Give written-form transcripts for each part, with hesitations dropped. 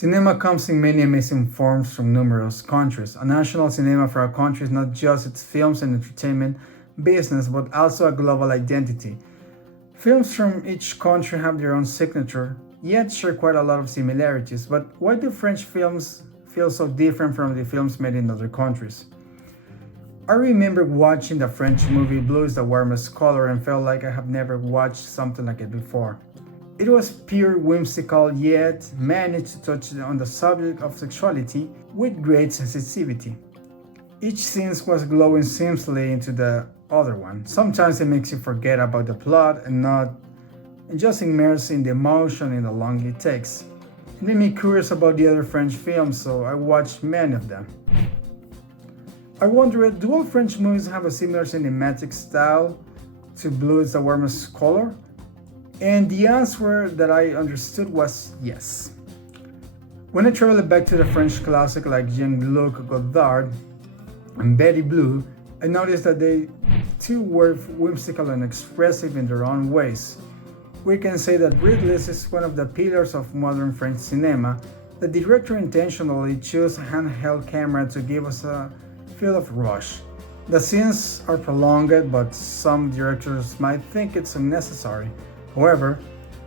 Cinema comes in many amazing forms from numerous countries. A national cinema for a country is not just its films and entertainment business, but also a global identity. Films from each country have their own signature, yet share quite a lot of similarities. But why do French films feel so different from the films made in other countries? I remember watching the French movie Blue is the Warmest Color and felt like I have never watched something like it before. It was pure whimsical, yet managed to touch on the subject of sexuality with great sensitivity. Each scene was glowing seamlessly into the other one. Sometimes it makes you forget about the plot and just immerse in the emotion in the long it takes. It made me curious about the other French films, so I watched many of them. I wondered, do all French movies have a similar cinematic style to Blue is the Warmest Color? And the answer that I understood was yes. When I traveled back to the French classic like Jean-Luc Godard and Betty Blue, I noticed that they too were whimsical and expressive in their own ways. We can say that Ridley's is one of the pillars of modern French cinema. The director intentionally chose a handheld camera to give us a feel of rush. The scenes are prolonged, but some directors might think it's unnecessary. However,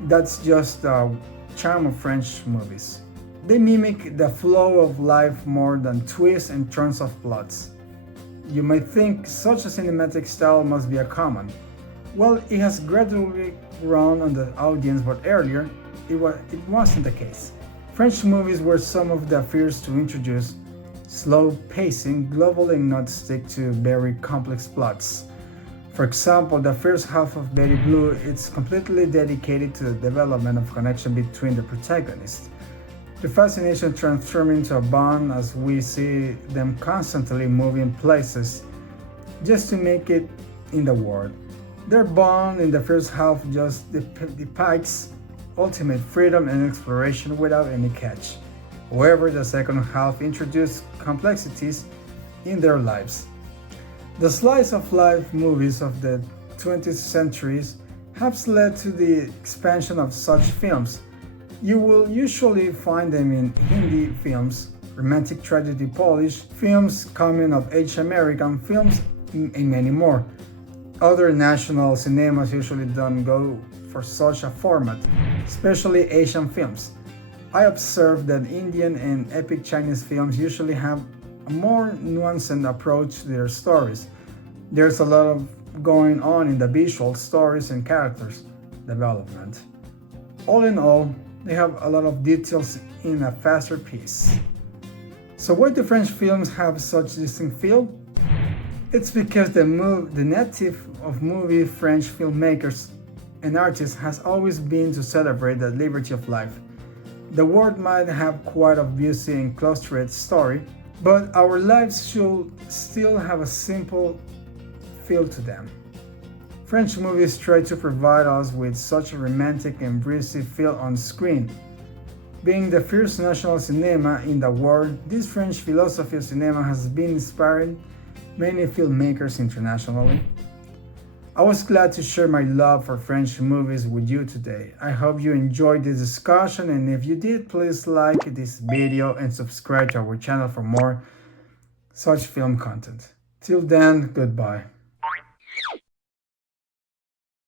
that's just the charm of French movies. They mimic the flow of life more than twists and turns of plots. You might think such a cinematic style must be a common. Well, it has gradually grown on the audience, but earlier it wasn't the case. French movies were some of the first to introduce slow pacing globally and not stick to very complex plots. For example, the first half of Betty Blue is completely dedicated to the development of connection between the protagonists. The fascination transforms into a bond as we see them constantly moving places just to make it in the world. Their bond in the first half just depicts ultimate freedom and exploration without any catch. However, the second half introduced complexities in their lives. The slice of life movies of the 20th centuries have led to the expansion of such films. You will usually find them in Hindi films, romantic tragedy Polish films, coming of age American films, and many more. Other national cinemas usually don't go for such a format, especially Asian films. I observed that Indian and epic Chinese films usually have a more nuanced approach to their stories. There's a lot of going on in the visual stories and characters development. All in all, they have a lot of details in a faster piece. So why do French films have such distinct feel? It's because the native of movie French filmmakers and artists has always been to celebrate the liberty of life. The world might have quite a busy and clustered story, but our lives should still have a simple feel to them. French movies try to provide us with such a romantic and breezy feel on screen. Being the first national cinema in the world, this French philosophy of cinema has been inspiring many filmmakers internationally. I was glad to share my love for French movies with you today. I hope you enjoyed this discussion, and if you did, please like this video and subscribe to our channel for more such film content. Till then, goodbye.